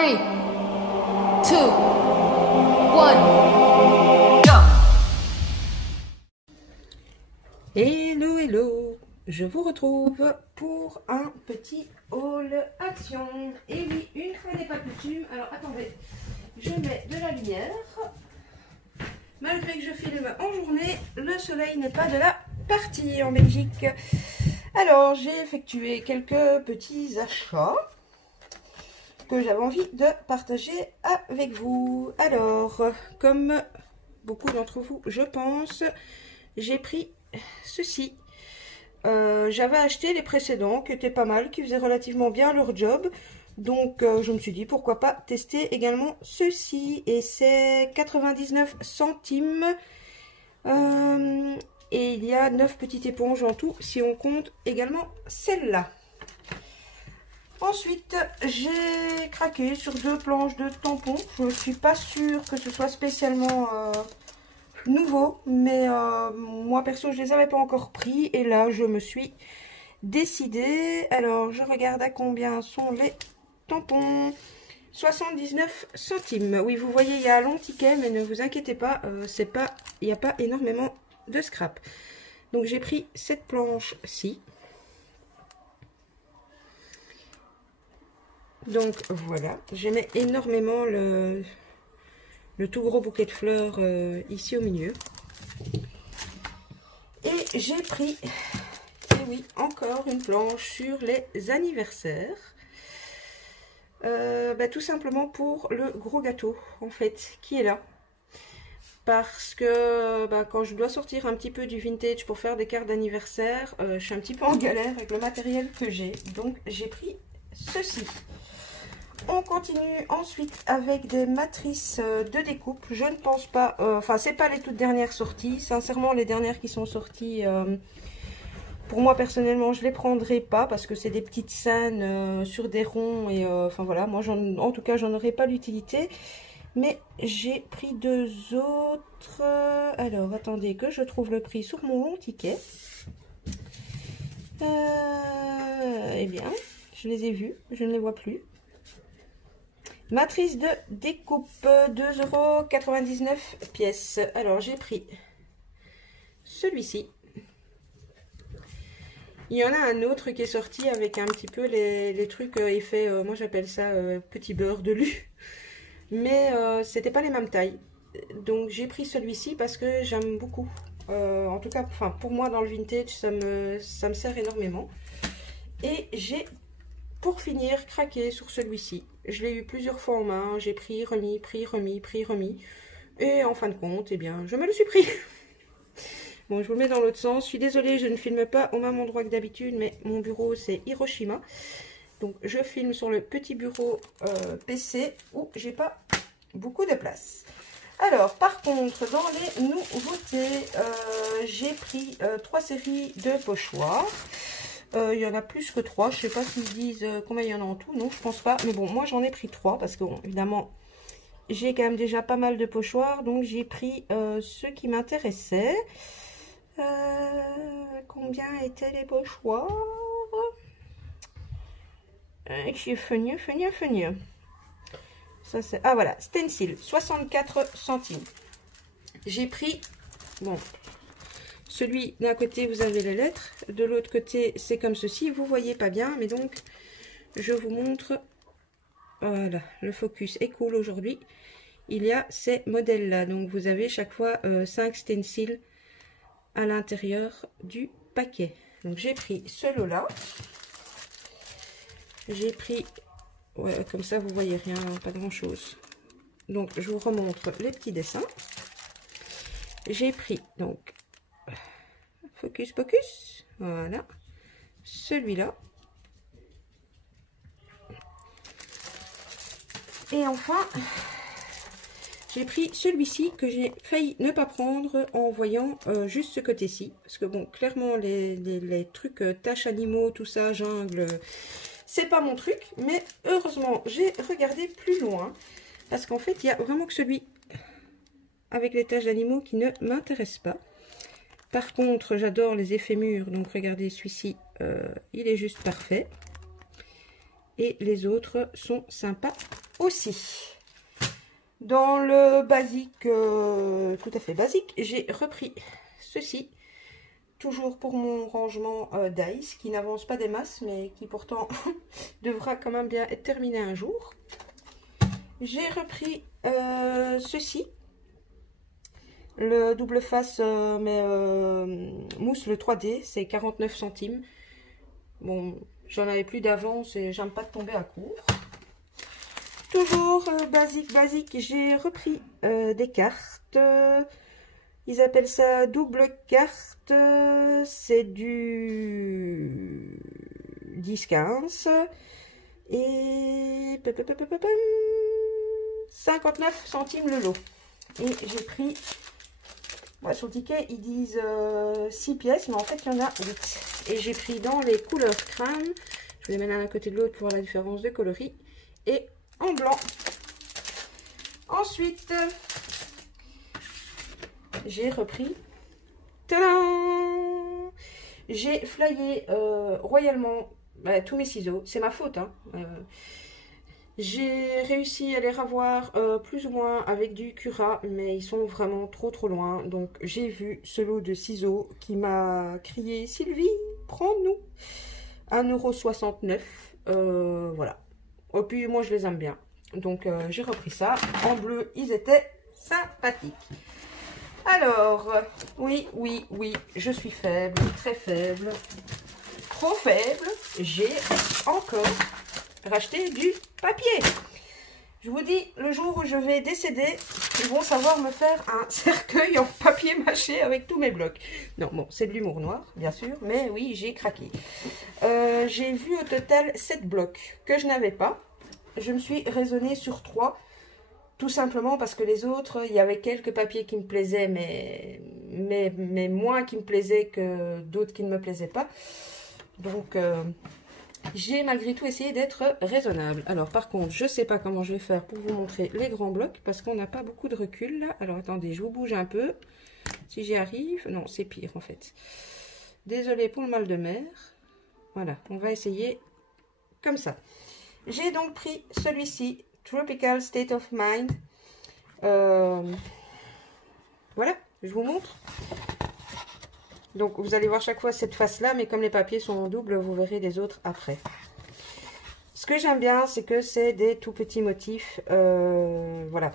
3, 2, 1, go! Hello, hello, je vous retrouve pour un petit haul action. Et oui, une fois n'est pas coutume, alors attendez, je mets de la lumière. Malgré que je filme en journée, le soleil n'est pas de la partie en Belgique. Alors, j'ai effectué quelques petits achats que j'avais envie de partager avec vous. Alors, comme beaucoup d'entre vous, je pense, j'ai pris ceci. J'avais acheté les précédents qui étaient pas mal, qui faisaient relativement bien leur job. Donc je me suis dit pourquoi pas tester également ceci. Et c'est 99 centimes. Et il y a 9 petites éponges en tout si on compte également celle-là. Ensuite, j'ai craqué sur 2 planches de tampons. Je ne suis pas sûre que ce soit spécialement nouveau, mais moi perso je les avais pas encore pris et là je me suis décidée. Alors je regarde à combien sont les tampons. 79 centimes. Oui, vous voyez, il y a un long ticket, mais ne vous inquiétez pas, il n'y a pas énormément de scrap. Donc j'ai pris cette planche-ci. Donc voilà, j'aimais énormément le tout gros bouquet de fleurs ici au milieu. Et j'ai pris, et oui, encore une planche sur les anniversaires. Tout simplement pour le gros gâteau, en fait, qui est là. Parce que quand je dois sortir un petit peu du vintage pour faire des cartes d'anniversaire, je suis un petit peu en galère avec le matériel que j'ai. Donc j'ai pris ceci. On continue ensuite avec des matrices de découpe. Je ne pense pas, enfin c'est pas les toutes dernières sorties. Sincèrement, les dernières qui sont sorties, pour moi personnellement, je les prendrai pas parce que c'est des petites scènes sur des ronds et enfin voilà, moi en tout cas j'en aurais pas l'utilité. Mais j'ai pris 2 autres. Alors attendez que je trouve le prix sur mon long ticket. Eh bien, je les ai vus, je ne les vois plus. Matrice de découpe, 2,99 € pièce. Alors j'ai pris celui-ci. Il y en a un autre qui est sorti avec un petit peu les trucs effets, moi j'appelle ça petit beurre de lu. Mais c'était pas les mêmes tailles. Donc j'ai pris celui-ci parce que j'aime beaucoup. En tout cas, enfin pour moi dans le vintage, ça me sert énormément. Et j'ai pour finir craqué sur celui-ci. Je l'ai eu plusieurs fois en main, j'ai pris, remis, pris, remis, pris, remis. Et en fin de compte, eh bien, je me le suis pris. Bon, je vous le mets dans l'autre sens. Je suis désolée, je ne filme pas au même endroit que d'habitude, mais mon bureau, c'est Hiroshima. Donc, je filme sur le petit bureau PC où j'ai pas beaucoup de place. Alors, par contre, dans les nouveautés, j'ai pris 3 séries de pochoirs. Il y en a plus que 3, je sais pas s'ils disent combien il y en a en tout, non je pense pas, mais bon moi j'en ai pris 3 parce que bon, évidemment j'ai quand même déjà pas mal de pochoirs, donc j'ai pris ceux qui m'intéressaient. Combien étaient les pochoirs? Feigneux. Ça c'est, ah voilà, stencil, 64 centimes. J'ai pris, bon, celui d'un côté, vous avez les lettres. De l'autre côté, c'est comme ceci. Vous voyez pas bien, mais donc, je vous montre. Voilà, le focus est cool aujourd'hui. Il y a ces modèles-là. Donc, vous avez chaque fois 5 stencils à l'intérieur du paquet. Donc, j'ai pris ce lot-là. J'ai pris... Ouais, comme ça, vous voyez rien, pas grand-chose. Donc, je vous remontre les petits dessins. J'ai pris, donc... Focus, voilà, celui-là. Et enfin, j'ai pris celui-ci que j'ai failli ne pas prendre en voyant juste ce côté-ci. Parce que bon, clairement, les trucs taches animaux, tout ça, jungle, c'est pas mon truc. Mais heureusement, j'ai regardé plus loin. Parce qu'en fait, il y a vraiment que celui avec les taches d'animaux qui ne m'intéresse pas. Par contre, j'adore les effets mûrs, donc regardez celui-ci, il est juste parfait. Et les autres sont sympas aussi. Dans le basique, tout à fait basique, j'ai repris ceci. Toujours pour mon rangement d'Ice, qui n'avance pas des masses, mais qui pourtant devra quand même bien être terminé un jour. J'ai repris ceci. Le double face, mais mousse, le 3D, c'est 49 centimes. Bon, j'en avais plus d'avance et j'aime pas de tomber à court. Toujours basique, j'ai repris des cartes. Ils appellent ça double carte. C'est du 10-15. Et 59 centimes le lot. Et j'ai pris... Bon, sur le ticket, ils disent 6 pièces, mais en fait, il y en a 8. Et j'ai pris dans les couleurs crème. Je vais les mettre l'un à côté de l'autre pour voir la différence de coloris. Et en blanc. Ensuite, j'ai repris. Tadam! J'ai flyé royalement tous mes ciseaux. C'est ma faute, hein. J'ai réussi à les revoir plus ou moins avec du Cura, mais ils sont vraiment trop loin. Donc j'ai vu ce lot de ciseaux qui m'a crié « Sylvie, prends-nous » 1,69 €. Voilà. Et puis moi je les aime bien. Donc j'ai repris ça. En bleu, ils étaient sympathiques. Alors, oui, je suis faible, très faible, trop faible. J'ai encore racheter du papier. Je vous dis, le jour où je vais décéder, ils vont savoir me faire un cercueil en papier mâché avec tous mes blocs. Non, bon, c'est de l'humour noir, bien sûr, mais oui, j'ai craqué. J'ai vu au total 7 blocs que je n'avais pas. Je me suis raisonnée sur 3, tout simplement parce que les autres, il y avait quelques papiers qui me plaisaient, mais moins qui me plaisaient que d'autres qui ne me plaisaient pas. Donc... j'ai malgré tout essayé d'être raisonnable. Alors par contre, je ne sais pas comment je vais faire pour vous montrer les grands blocs parce qu'on n'a pas beaucoup de recul là. Alors attendez, je vous bouge un peu. Si j'y arrive. Non, c'est pire en fait. Désolée pour le mal de mer. Voilà, on va essayer comme ça. J'ai donc pris celui-ci, Tropical State of Mind. Voilà, je vous montre. Donc vous allez voir chaque fois cette face là, mais comme les papiers sont en double, vous verrez les autres après. Ce que j'aime bien, c'est que c'est des tout petits motifs, voilà.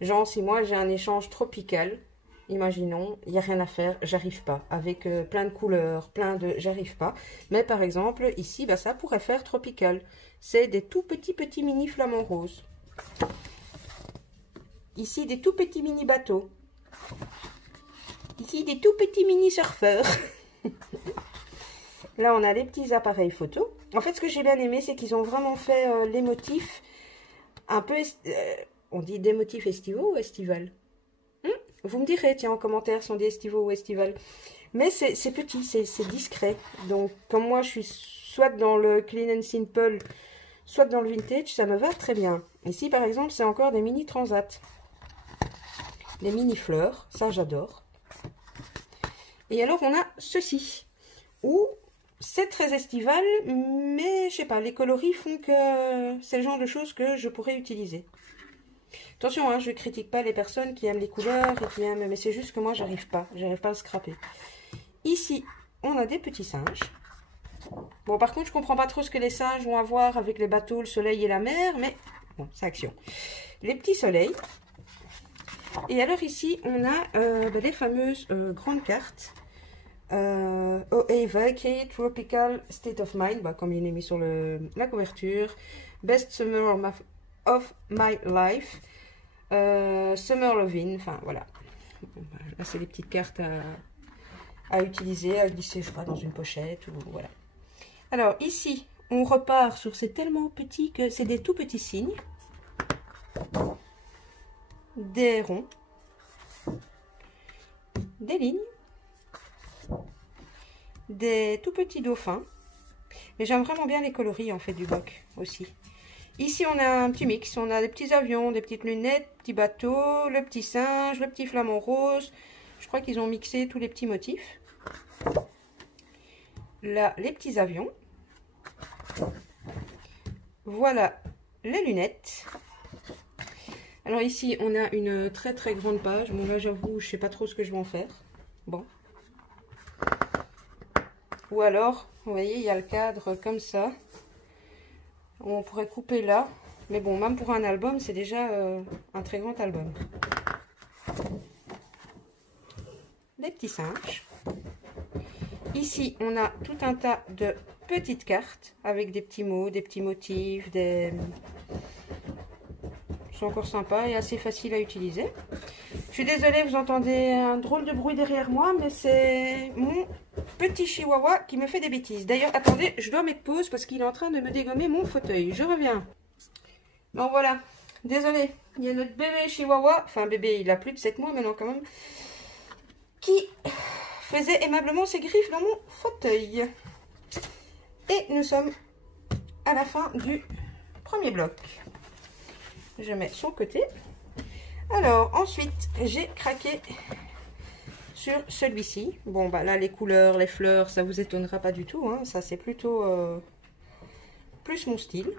Genre si moi j'ai un échange tropical, imaginons, il n'y a rien à faire, j'arrive pas. Avec plein de couleurs, j'arrive pas. Mais par exemple, ici, bah, ça pourrait faire tropical. C'est des tout petits mini flamants roses. Ici, des tout petits mini bateaux. Ici, des tout petits mini surfeurs. Là, on a les petits appareils photo. En fait, ce que j'ai bien aimé, c'est qu'ils ont vraiment fait les motifs un peu... on dit des motifs estivaux ou estival? Vous me direz, tiens, en commentaire, si on dit estivaux ou estival. Mais c'est petit, c'est discret. Donc, comme moi, je suis soit dans le clean and simple, soit dans le vintage, ça me va très bien. Ici, par exemple, c'est encore des mini transats. Des mini fleurs, ça j'adore. Et alors, on a ceci, où c'est très estival, mais je sais pas, les coloris font que c'est le genre de choses que je pourrais utiliser. Attention, hein, je ne critique pas les personnes qui aiment les couleurs, et qui aiment, mais c'est juste que moi, j'arrive pas à le scraper. Ici, on a des petits singes. Bon, par contre, je comprends pas trop ce que les singes vont avoir avec les bateaux, le soleil et la mer, mais bon, c'est action. Les petits soleils. Et alors ici, on a les fameuses grandes cartes. OA Tropical State of Mind, bah, comme il est mis sur la couverture. Best Summer of My Life. Summer Lovin', enfin voilà. Là, c'est les petites cartes à utiliser, à glisser, je crois, dans une pochette, ou voilà. Alors ici, on repart sur, c'est tellement petit que c'est des tout petits signes. Des ronds, des lignes, des tout petits dauphins. Mais j'aime vraiment bien les coloris en fait du bloc aussi. Ici on a un petit mix, on a des petits avions, des petites lunettes, petits bateaux, le petit singe, le petit flamant rose. Je crois qu'ils ont mixé tous les petits motifs. Là, les petits avions. Voilà les lunettes. Alors ici, on a une très très grande page. Bon là, j'avoue, je sais pas trop ce que je vais en faire. Bon. Ou alors, vous voyez, il y a le cadre comme ça. On pourrait couper là. Mais bon, même pour un album, c'est déjà un très grand album. Les petits singes. Ici, on a tout un tas de petites cartes avec des petits mots, des petits motifs, des... C'est encore sympa et assez facile à utiliser. Je suis désolée, vous entendez un drôle de bruit derrière moi, mais c'est mon petit chihuahua qui me fait des bêtises. D'ailleurs, attendez, je dois mettre pause parce qu'il est en train de me dégommer mon fauteuil. Je reviens. Bon, voilà. Désolée, il y a notre bébé chihuahua, enfin bébé, il a plus de 7 mois maintenant quand même, qui faisait aimablement ses griffes dans mon fauteuil. Et nous sommes à la fin du premier bloc. Je mets son côté. Alors, ensuite, j'ai craqué sur celui-ci. Bon, bah là, les couleurs, les fleurs, ça vous étonnera pas du tout. Hein. Ça, c'est plutôt plus mon style.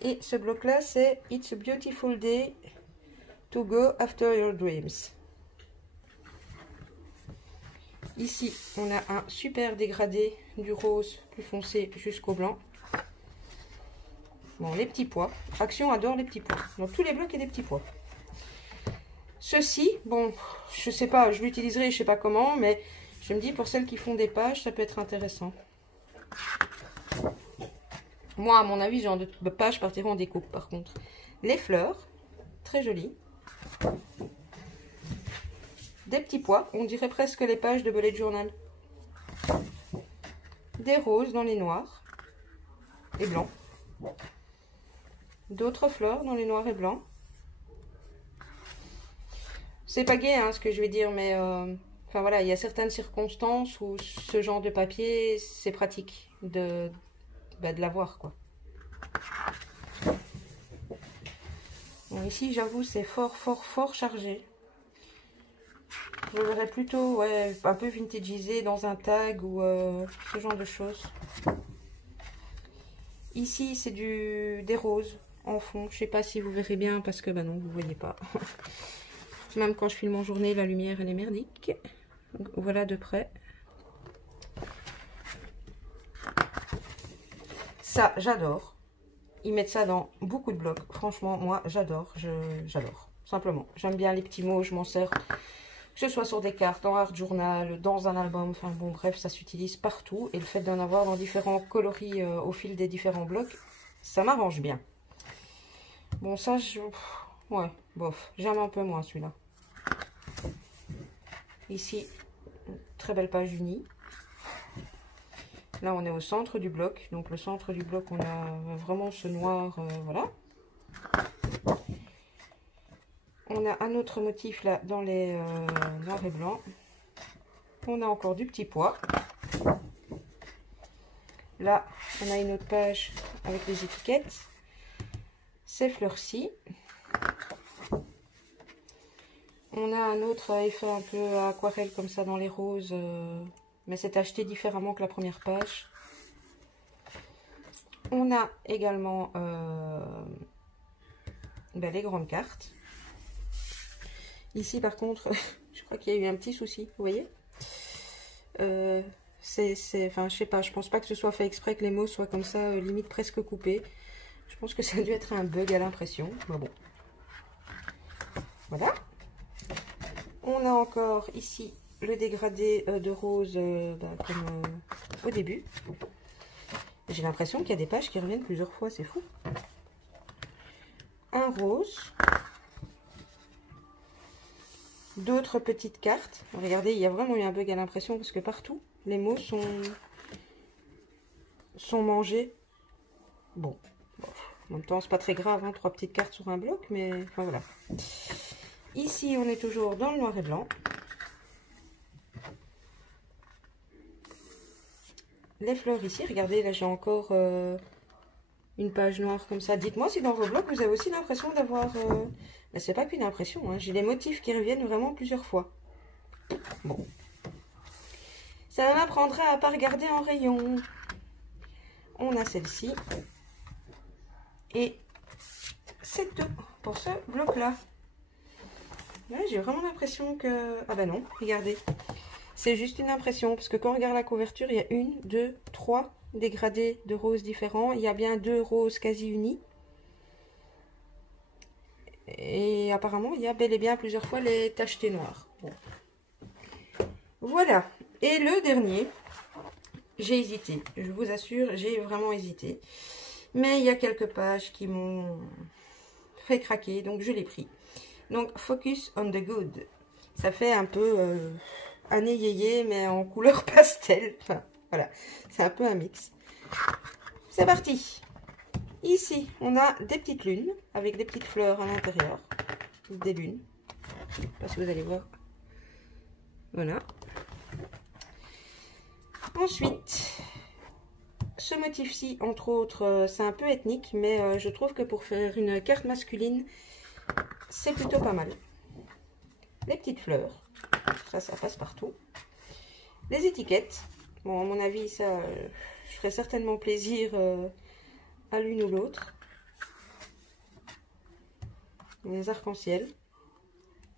Et ce bloc-là, c'est It's a Beautiful Day to Go After Your Dreams. Ici, on a un super dégradé du rose plus foncé jusqu'au blanc. Bon, les petits pois. Action adore les petits pois. Dans tous les blocs, il y a des petits pois. Ceci, bon, je sais pas, je l'utiliserai, je sais pas comment, mais je me dis pour celles qui font des pages, ça peut être intéressant. Moi, à mon avis, genre de pages partiront en découpe, par contre. Les fleurs, très jolies. Des petits pois, on dirait presque les pages de bullet journal. Des roses dans les noirs et blancs. D'autres fleurs dans les noirs et blancs. C'est pas gai, hein, ce que je vais dire, mais enfin voilà, il y a certaines circonstances où ce genre de papier, c'est pratique de l'avoir, quoi. Bon, ici, j'avoue, c'est fort chargé. Je le verrais plutôt, ouais, un peu vintageisé dans un tag ou ce genre de choses. Ici, c'est des roses en fond. Je sais pas si vous verrez bien parce que, bah non, vous voyez pas. Même quand je filme en journée, la lumière, elle est merdique. Donc, voilà de près. Ça, j'adore. Ils mettent ça dans beaucoup de blocs. Franchement, moi, j'adore. J'adore. Simplement. J'aime bien les petits mots. Je m'en sers. Que ce soit sur des cartes, en art journal, dans un album. Enfin bon, bref, ça s'utilise partout. Et le fait d'en avoir dans différents coloris au fil des différents blocs, ça m'arrange bien. Bon, ça, ouais, bof. J'aime un peu moins celui-là. Ici, une très belle page unie. Là, on est au centre du bloc. Donc, le centre du bloc, on a vraiment ce noir, voilà. On a un autre motif là, dans les noirs et blancs. On a encore du petit pois. Là, on a une autre page avec les étiquettes. Ces fleurs-ci. On a un autre effet un peu aquarelle comme ça dans les roses. Mais c'est acheté différemment que la première page. On a également les grandes cartes. Ici par contre, je crois qu'il y a eu un petit souci, vous voyez. Enfin, je sais pas, je pense pas que ce soit fait exprès que les mots soient comme ça, limite presque coupés. Je pense que ça a dû être un bug à l'impression. Mais bon. Voilà. On a encore ici le dégradé de rose comme au début. J'ai l'impression qu'il y a des pages qui reviennent plusieurs fois, c'est fou. Un rose. D'autres petites cartes. Regardez, il y a vraiment eu un bug à l'impression parce que partout, les mots sont mangés. Bon, en même temps, c'est pas très grave, hein, 3 petites cartes sur un bloc, mais enfin voilà. Ici, on est toujours dans le noir et blanc. Les fleurs ici, regardez, là j'ai encore une page noire comme ça. Dites-moi si dans vos blocs, vous avez aussi l'impression d'avoir... c'est pas qu'une impression, hein. J'ai des motifs qui reviennent vraiment plusieurs fois. Bon. Ça m'apprendra à pas regarder en rayon. On a celle-ci. Et c'est tout pour ce bloc-là. Ouais, j'ai vraiment l'impression que... Ah bah non, regardez. C'est juste une impression, parce que quand on regarde la couverture, il y a 1, 2, 3 dégradés de roses différents. Il y a bien 2 roses quasi unis. Et apparemment, il y a bel et bien plusieurs fois les tachetés noires. Bon. Voilà. Et le dernier, j'ai hésité. Je vous assure, j'ai vraiment hésité. Mais il y a quelques pages qui m'ont fait craquer, donc je l'ai pris. Donc, Focus on the Good. Ça fait un peu année yéyé, mais en couleur pastel. Enfin, voilà. C'est un peu un mix. C'est parti. Ici, on a des petites lunes avec des petites fleurs à l'intérieur. Des lunes. Je ne sais pas si vous allez voir. Voilà. Ensuite, ce motif-ci, entre autres, c'est un peu ethnique, mais je trouve que pour faire une carte masculine, c'est plutôt pas mal. Les petites fleurs, ça passe partout. Les étiquettes, bon, à mon avis, ça, je ferai certainement plaisir à l'une ou l'autre. Les arcs-en-ciel,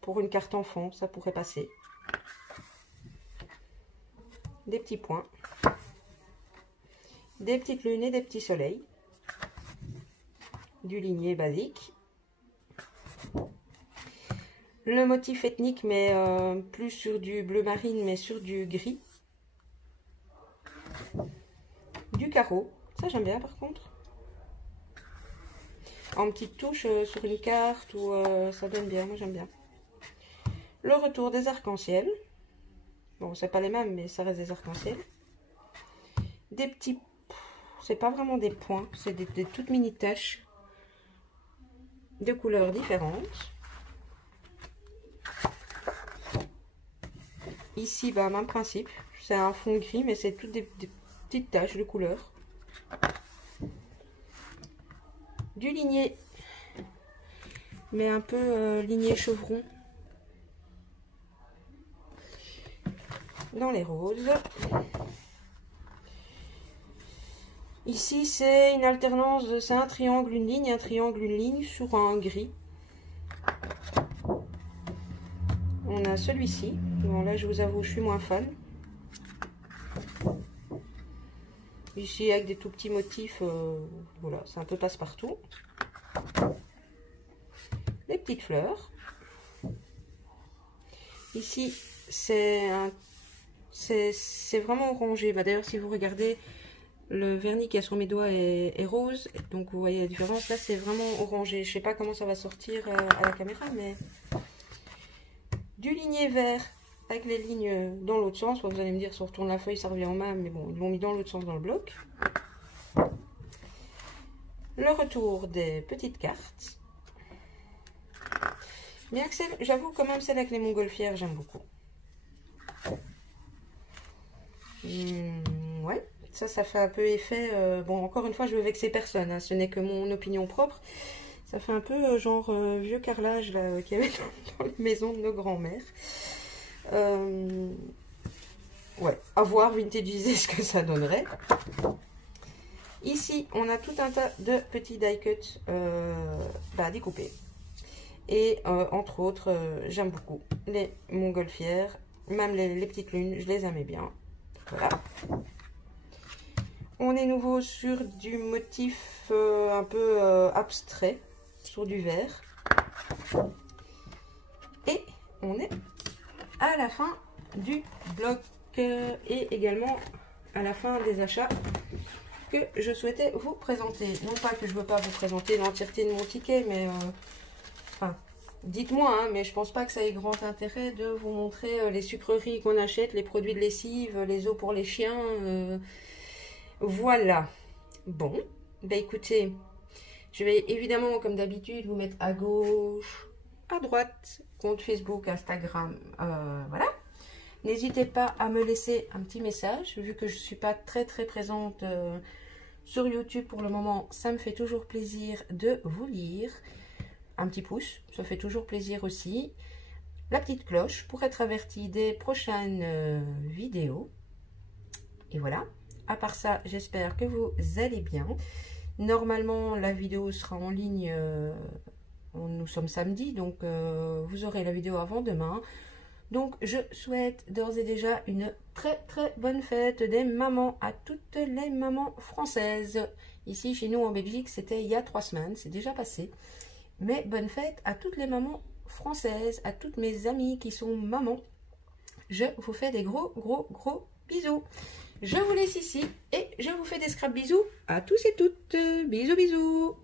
pour une carte enfant, ça pourrait passer. Des petits points, des petites lunes et des petits soleils, du ligné basique, le motif ethnique mais plus sur du bleu marine mais sur du gris, du carreau, ça j'aime bien par contre, en petite touche sur une carte ou ça donne bien, moi j'aime bien. Le retour des arcs-en-ciel. Bon, c'est pas les mêmes, mais ça reste des arcs-en-ciel. Des petits... C'est pas vraiment des points, c'est des toutes mini taches de couleurs différentes. Ici, bah, même principe. C'est un fond gris, mais c'est toutes des petites taches de couleurs. Du ligné, mais un peu ligné chevron. Dans les roses. Ici, c'est une alternance, c'est un triangle, une ligne sur un gris. On a celui-ci. Bon, là, je vous avoue, je suis moins fan. Ici, avec des tout petits motifs, voilà, c'est un peu passe-partout. Les petites fleurs. Ici, c'est vraiment orangé. Bah, d'ailleurs, si vous regardez, le vernis qui est sur mes doigts est rose. Donc, vous voyez la différence. Là, c'est vraiment orangé. Je sais pas comment ça va sortir à la caméra, mais... Du ligné vert avec les lignes dans l'autre sens. Vous allez me dire, si on retourne la feuille, ça revient en même. Mais bon, ils l'ont mis dans l'autre sens dans le bloc. Le retour des petites cartes. Bien que j'avoue quand même celle avec les montgolfières, j'aime beaucoup. Ouais, ça fait un peu effet... bon, encore une fois, je veux vexer personne, hein, ce n'est que mon opinion propre. Ça fait un peu genre vieux carrelage là qu'il y avait dans les maisons de nos grands-mères. Ouais, à voir vintagiser ce que ça donnerait. Ici, on a tout un tas de petits die cuts découpés. Et entre autres, j'aime beaucoup les montgolfières, même les petites lunes, je les aimais bien. Voilà. On est nouveau sur du motif un peu abstrait, sur du vert. Et on est à la fin du bloc et également à la fin des achats que je souhaitais vous présenter. Non pas que je ne veux pas vous présenter l'entièreté de mon ticket, mais enfin, dites-moi, hein, mais je pense pas que ça ait grand intérêt de vous montrer les sucreries qu'on achète, les produits de lessive, les eaux pour les chiens. Voilà. Bon, bah écoutez, je vais évidemment, comme d'habitude, vous mettre à gauche, à droite, compte Facebook, Instagram, voilà. N'hésitez pas à me laisser un petit message, vu que je ne suis pas très présente sur YouTube pour le moment. Ça me fait toujours plaisir de vous lire. Un petit pouce, ça fait toujours plaisir aussi. La petite cloche pour être averti des prochaines vidéos. Et voilà. À part ça, j'espère que vous allez bien. Normalement, la vidéo sera en ligne nous sommes samedi, donc vous aurez la vidéo avant demain. Donc je souhaite d'ores et déjà une très bonne fête des mamans à toutes les mamans françaises. Ici chez nous en Belgique c'était il y a 3 semaines, c'est déjà passé. Mais bonne fête à toutes les mamans françaises, à toutes mes amies qui sont mamans. Je vous fais des gros bisous. Je vous laisse ici et je vous fais des scrap bisous à tous et toutes. Bisous bisous.